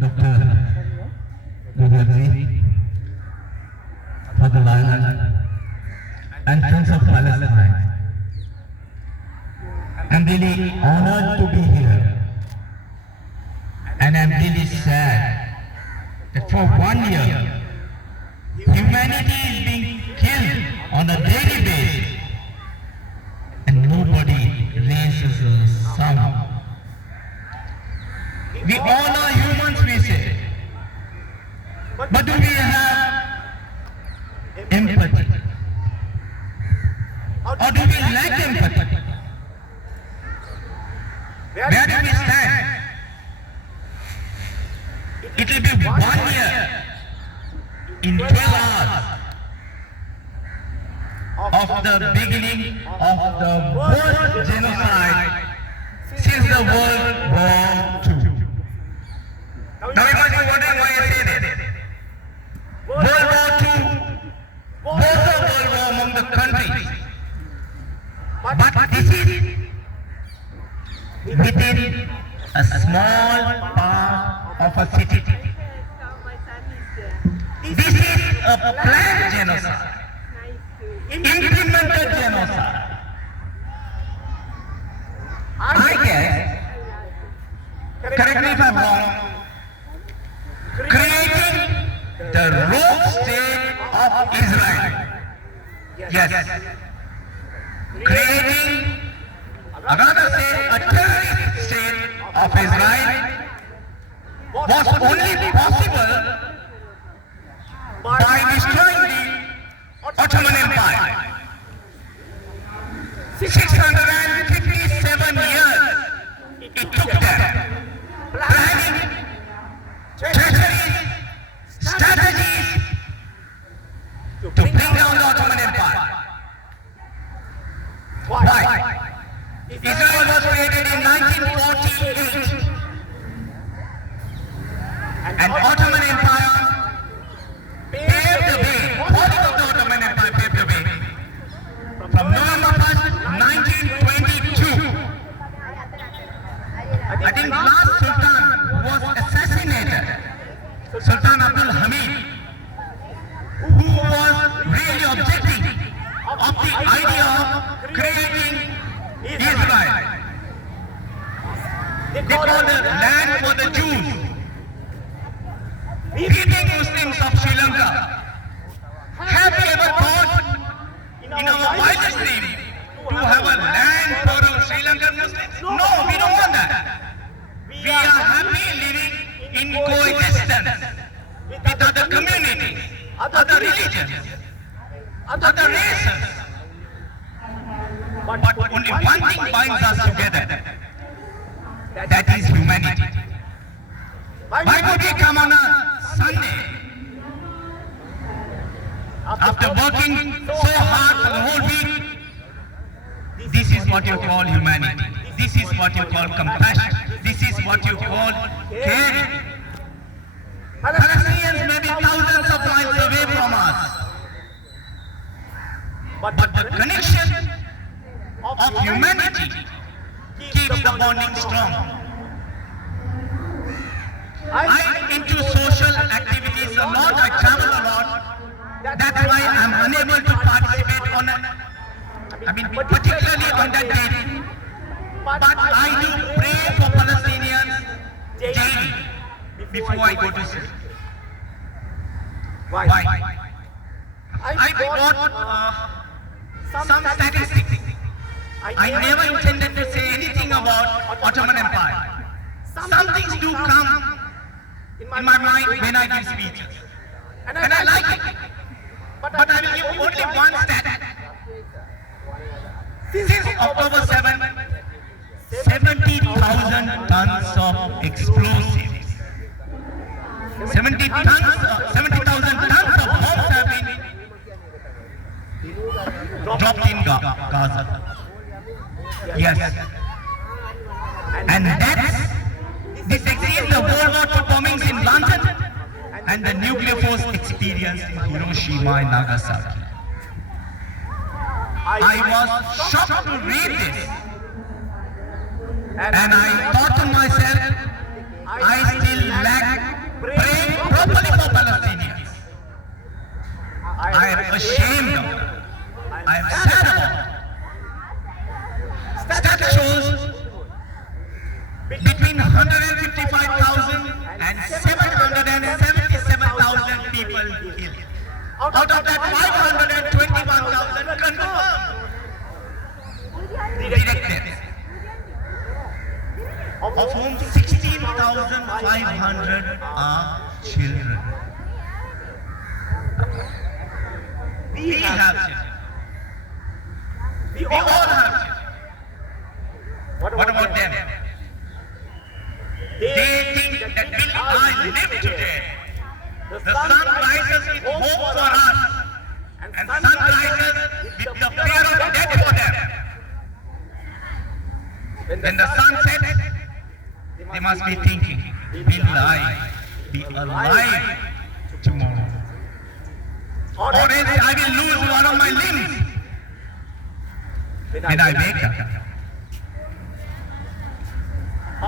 Dr. Mukherjee, for the land and Friends of Palestine. I'm really honored to be here, and I'm really sad that for 1 year, humanity is being killed on a daily basis, and nobody raises a sound. We all are humans, we say, but do we have empathy? Or do we lack empathy? Where do we stand? It will be 1 year in 12 hours of the beginning of the worst genocide since the World War II. Now you must be wondering why I say this. World War II was a world war among the countries, but this is within a small part of a city. This is a planned genocide, implemented genocide. I guess, correct me if I'm wrong, creating the rogue state of Israel. Yes. Creating, or rather say, a terrorist state of Israel was only possible by destroying the Ottoman Empire. 657 years it took them, planning, treacheries, strategies to bring down the Ottoman Empire. Why? Israel was created in 1948, and Ottoman Empire paved the way. Falling of the Ottoman Empire paved the way. From November 1st, 1922, I think last Sultan was assassinated, Sultan Abdul Hamid, who was really objecting of the idea of creating Israel. They called it land for the Jews. Beating Muslims of Sri Lanka. Have we ever thought in our wildest dream to have a land for our Sri Lankan Muslims? No, we don't want that. We are happy living in coexistence with other communities, other religions, other races. But only one thing binds us together. That is humanity. Why would we come on a Sunday after working so hard for the whole week? This is what you call humanity. This is what you call compassion. This is what you call caring. Palestinians may be thousands of miles away from us, but the connection of humanity keeps the bonding strong. I'm into social activities a lot, I travel a lot. That's why I'm unable to participate on particularly on that day. But I do pray for Palestinians daily before I go to sleep. Why? I got some statistics. I never intended to say anything about Ottoman Empire. Some things do come in my mind when I give speeches, and I like it. But I will give only one stat. Since October 7, 70,000 tons of explosives, 70,000 tons of bombs have been dropped in Gaza. Yes. And this exceeds the World War II bombings in London and the nuclear force experienced in Hiroshima and Nagasaki. I was shocked to read this, and I thought to myself, I still lack ashamed of. I am sad about. Stat shows between 155,000 and 777,000 people killed. Out of that, 521,000 confirmed direct deaths, of whom 16,500 are children. We have children. We all have children. What about them? They think that will I live today? The sun rises with hope for us, and sun rises with the fear of death for them. When the sun sets, they must be thinking, will I be alive tomorrow? Or else I will lose one of my limbs when I wake up.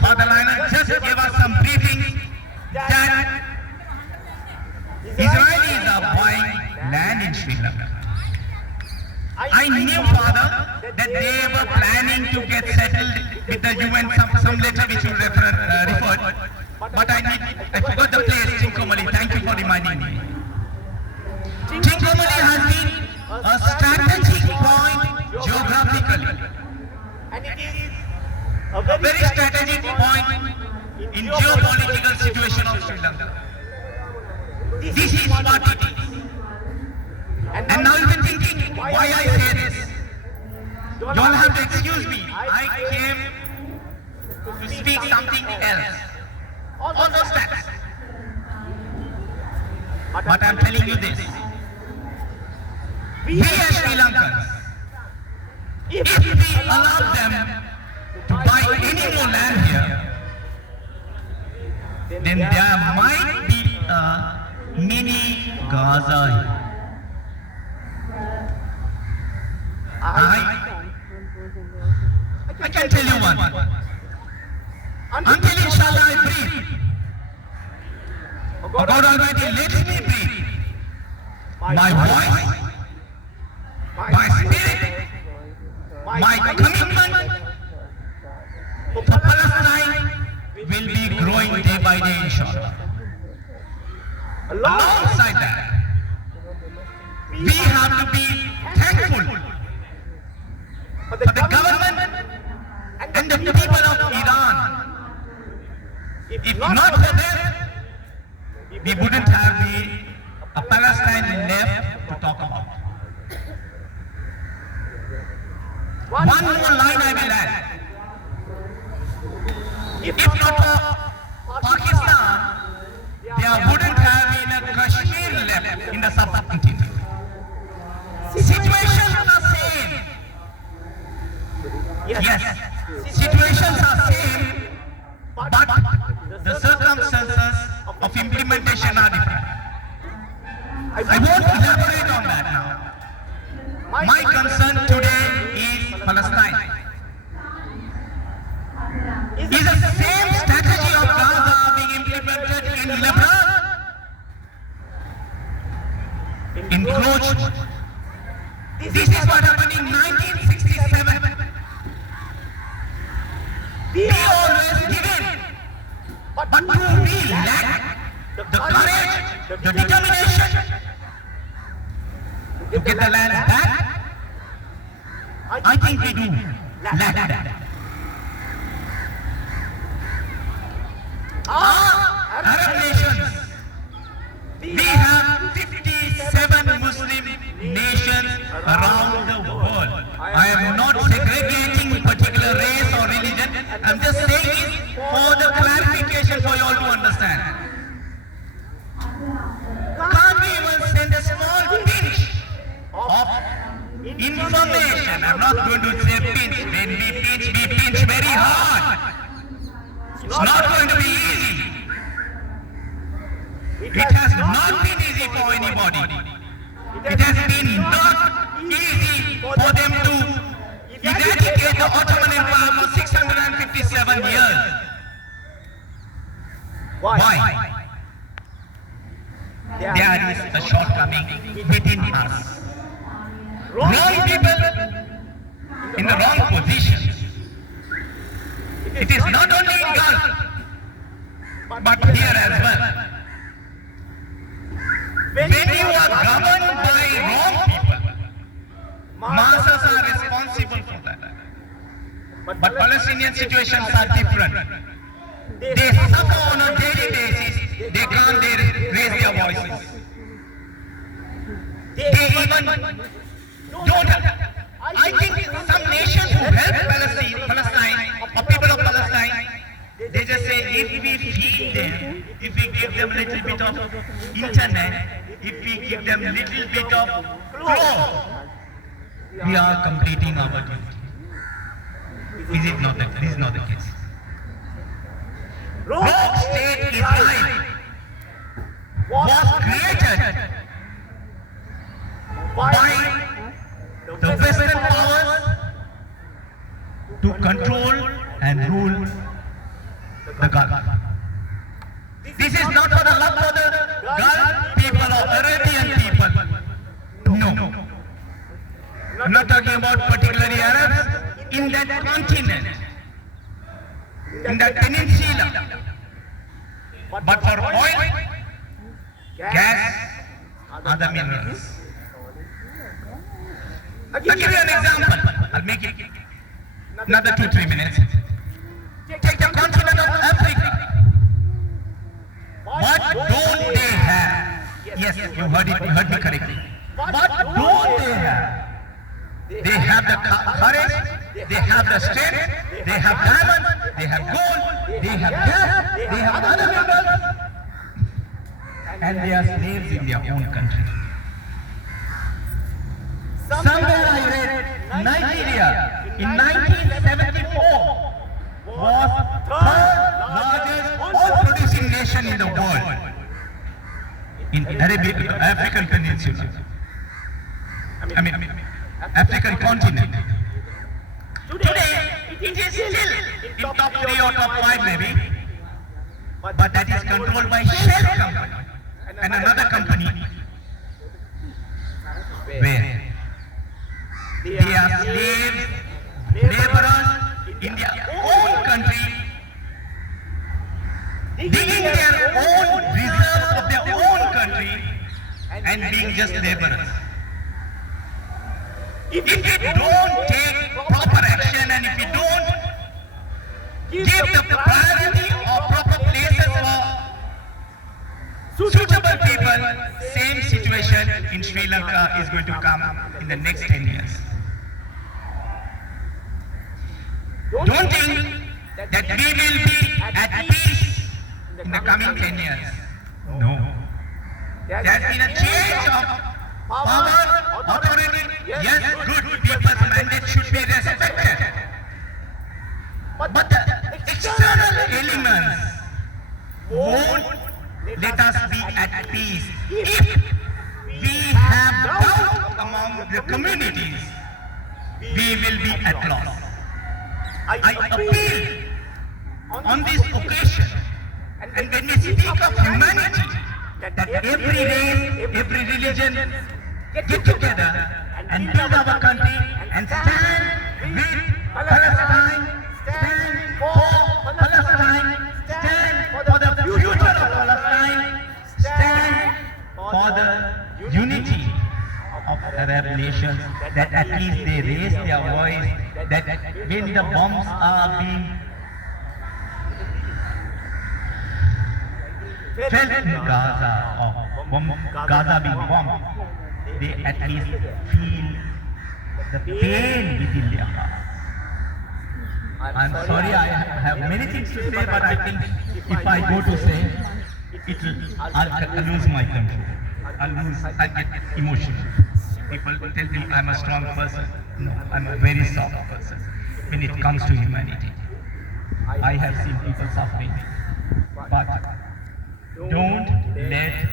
Father Lionel just gave us some briefing that Israelis are buying land in Sri Lanka. I knew, Father, that they were planning to get settled with the UN, some letter which you referred, but I forgot the place, Chinkomali. Thank you for reminding me. Chinkomali has been a strategic point geographically, and it is a very strategic point in geopolitical situation of Sri Lanka. This is what it is. And now you've been thinking why I say this. You all have to excuse me. I came to speak something else. On those facts. But I'm telling you this. We as Sri Lankans, if we allow them to buy any more land here, then there might be a mini Gaza here. I can tell you one. Until inshallah I breathe, God Almighty lets me breathe, my voice, my spirit, my commitment for Palestine will be growing day by day, inshallah. Alongside that, we have to be thankful for the government and the people of Iran. If not for them, we wouldn't have a Palestine left to talk about. One more line I will add. If not for Pakistan, there wouldn't have been a Kashmir left in the subcontinent. Situations are same. Yes, situations are same, but the circumstances of implementation are different. I won't elaborate on that now. My concern today is Palestine. Is the same strategy of Gaza being implemented in Lebanon? Encroachment. This is what happened in 1967. We always give in, but do we lack the courage, the determination to get the land back? I think we do lack that. Arab nations, we have 57 Muslim nations around the world. I am not segregating particular race or religion. I'm just saying it for the clarification for you all to understand. Can't we even send a small pinch of information? I'm not going to say pinch. When we pinch very hard. It's not going to be easy. It has not been easy for anybody. It has been not easy for them to eradicate the Ottoman Empire for 657 years. Why? there is a shortcoming within us. Wrong people in the wrong position. It is not only in Gulf, but here as well. When you are governed by wrong people, masses are responsible for that. But Palestinian situations are different. They suffer on a daily basis. They can't raise their voices. They even don't. I think some nations who help Palestine or people of Palestine, they just say if we feed them, if we give them a little bit of internet, if we give them a little bit of clothes, we are completing our duty. Is it not that? This is not the case. Rogue state Israel was created by the Western powers to control and rule the Gulf. This is not for the love of the Gulf people or Arabian people. No. I'm not talking about particularly Arabs in that continent, in that peninsula. But for oil, gas, other minerals. I'll give you an example. I'll make it another 2-3 minutes. Take the continent of Africa. What don't they have? Yes, you heard me correctly. What don't they have? They have the courage, they have the strength, they have diamonds, they have gold, they have gas, they have other minerals, and they are slaves in their own country. Somewhere I read Nigeria in 1974 was third largest oil producing nation in the world in African peninsula. I mean African continent. Today it is still in top 3 or top 5 maybe, but that is controlled by Shell company and another company where they are slaves, laborers in their own country, digging their own reserves of their own country and being just laborers. If we don't take proper action and if we don't give the priority or proper places for suitable people, same situation in Sri Lanka is going to come in the next 10 years. Don't think that we will be at peace in the coming 10 years. No. There has been a change of power, authority. Yes, good people's mandate should be respected. But the external elements won't let us be at peace. If we have doubt among the communities, we will be at loss. I appeal on this occasion, and when we speak of humanity, that every race, every religion get together and build our country and stand with Palestine, stand for Palestine, stand for the future of Palestine, stand for the unity of Arab nations, that at least they raise their voice, that when the bombs are being felt in Gaza, or Gaza being bombed, they at least feel the pain within their hearts. I'm sorry, I have many things to say, but I think if I go to say, I'll lose my control. I'll get emotional. People tell me I'm a strong person. No, I'm a very soft person when it comes to humanity. I have seen people suffering, but don't let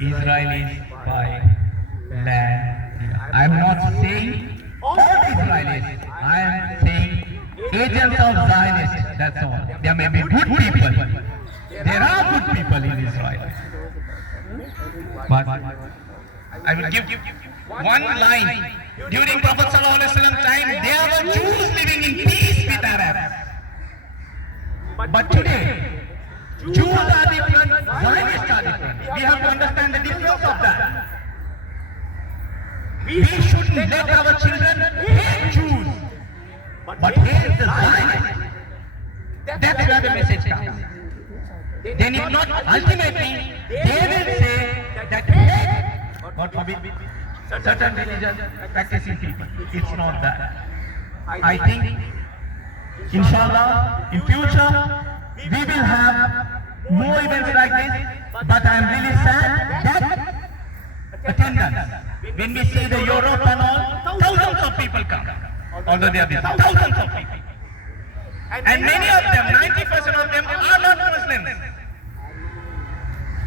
Israelis buy land. I'm not saying all Israelis. I am saying agents of Zionists. That's all. There may be good people. There are good people in Israel. But I will give one line. During Prophet ﷺ time, there were Jews living in peace with Arabs. But today, Jews are different, Zionists are different. We have to understand the difference of that. We shouldn't let our children hate Jews, but hate the Zionists. That's where the message comes. Then if not, ultimately, they will say that hate, God forbid, certain religion practicing people. It's not that. I think, inshallah, in future, we will have more events like this, but I am really sad that attendance, when we see the Europe and all, thousands of people come, although they are busy, thousands of people. And many of them, 90% of them are not Muslims.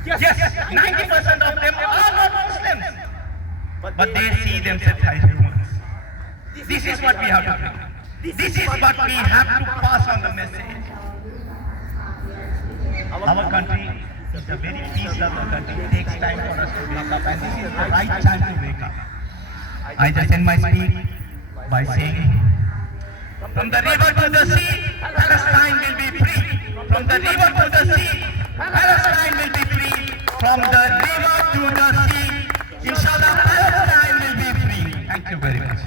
Yes, 90% of them are not Muslims. But they see themselves as humans. This is what we have to do. This is what we have to pass on the message. Our country is a very peace-loving country. It takes time for us to wake up, and this is the right time to wake up. I just end my speech by saying, from the river to the sea, Palestine will be free. From the river to the sea, Palestine will be free. From the river to the sea, inshallah, Palestine will be free. Thank you very much.